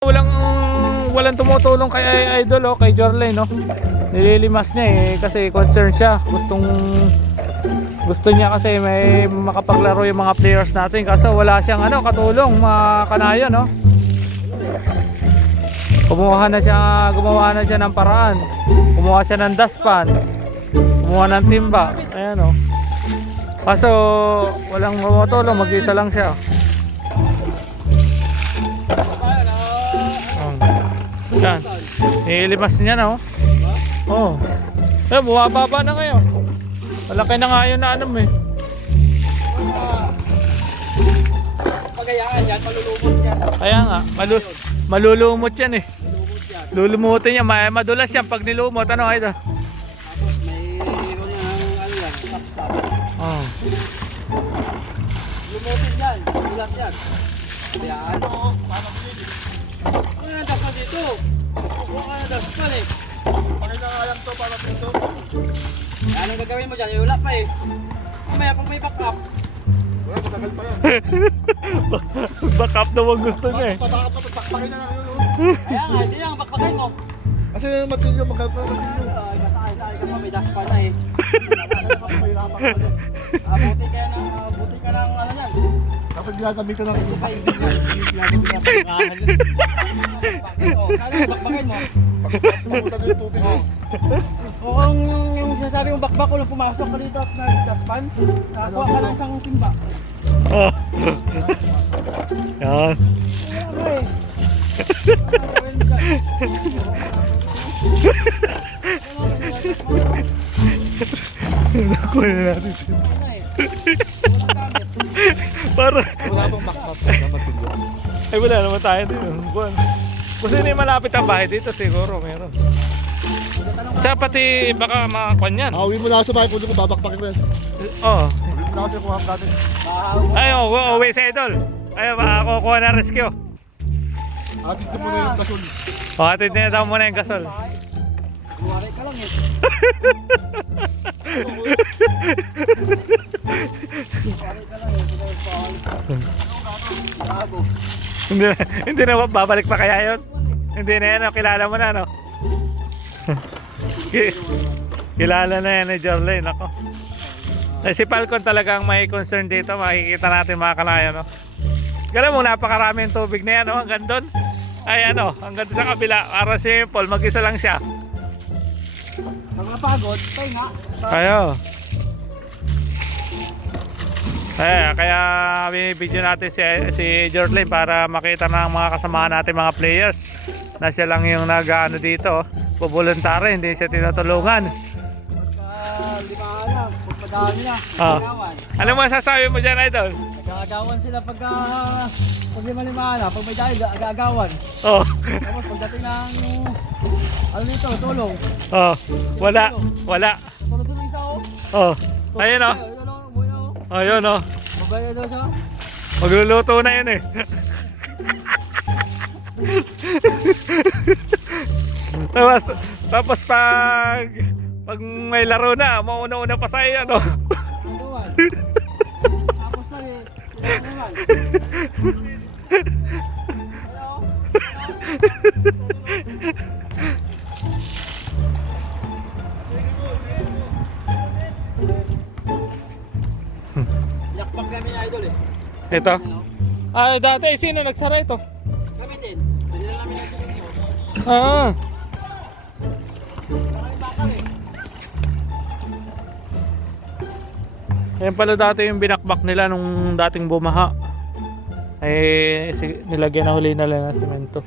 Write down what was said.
Walang tumutulong kay Idol, kay Jorley, no. Nililimas niya kasi concerned siya. Gusto niya kasi may makapaglaro yung mga players natin, kaso wala siyang katulong, makanaya, no. Gumawa na siya ng paraan. Gumawa siya ng dustpan. Gumawa ng timba. Ayan, oh. Kaso walang tumutulong, mag-isa lang siya. Yan. Ilimas niya na, oh. Bumababa na kayo. Malaki na nga yun na Pagayaan yan, malulumot yan. Kaya nga, malulumot yan Lulumutin yan, madulas yan pag nilumot. Ano ito? Tapos mayroon yan, sapsap. Oh. Lumutin yan, madulas yan. Pagayaan. Ano yung daspan dito? Kukuha ka na daspan Pakita nga lang to para dito. Anong gagawin mo dyan? Wala pa Mamaya pag may backup. Wala, matagal pa yan. Backup daw ang gusto niya Backup na, bakbakin na lang yun. Kaya nga, hindi lang bakbakin mo. Kasi matsinyo, magkalpa na matsinyo. Nasakay ka pa, may daspan na Buti ka ng yan. Kapag ginagamit ka ng ukay, ginagamit ka ng kahan yun. Sana bakbakin mo. Pagpaputan yung tubig kung yung sinasabi mong bakbak ko nung pumasok ka dito at nag-daspan, nakakuha ka ng isang timba. Yan. Nakuha na natin siya. Para Wala bang bakbak? ay wala naman tayo dito. Kasi hindi malapit ang bahay dito, siguro meron. Tsaka pati baka makakuan yan. Uwi mo na ako sa bahay kung ko babakbakin mo yan. Oo. Uwi mo na ako sa kuha natin. Ay, uwi sa Idol. Ay, kukuha na rescue. Atid ko muna yung gasol. Atid na daw muna yung gasol. Kuwari ka lang Hindi na babalik pa kaya yun? Hindi na yan, kilala mo na, no? Kilala na yan ni Jorley, nako. Si Falcon talagang may concern dito, makikita natin mga kanayo, no? Galing mo, napakaraming tubig na yan, no? Hanggang doon. Ay, hanggang doon sa kabila, para simple, mag-isa lang siya. Pag napagod, pahinga. Ayo. Kaya binibidyo natin si Jorley para makita ng mga kasamahan natin, mga players, na siya lang yung nag-ano dito, pubuluntary, hindi siya tinutulungan. Limahan na, pagpadahan nila, nagagawan. Ano mo sasabi mo dyan, Idol? Nagagawan sila pag lima-limahan na, pag may dahil, nagagawan. Oh. Tapos pagdating ng, dito, tulong. Oh, wala. Tulong dito isa Oh, ayun ayun Mabaya daw siya. Magluluto na yun Tapos pag may laro na, mauna-una pa sa iyo, Tapos na yakpak namin yung Idol Ito? Dati sino nagsara ito? Kami din. Hindi na namin nagsinig mo. Maraming bakal Ayan pala dati yung binakbak nila nung dating bumaha. Nilagyan na huli na lang ng semento.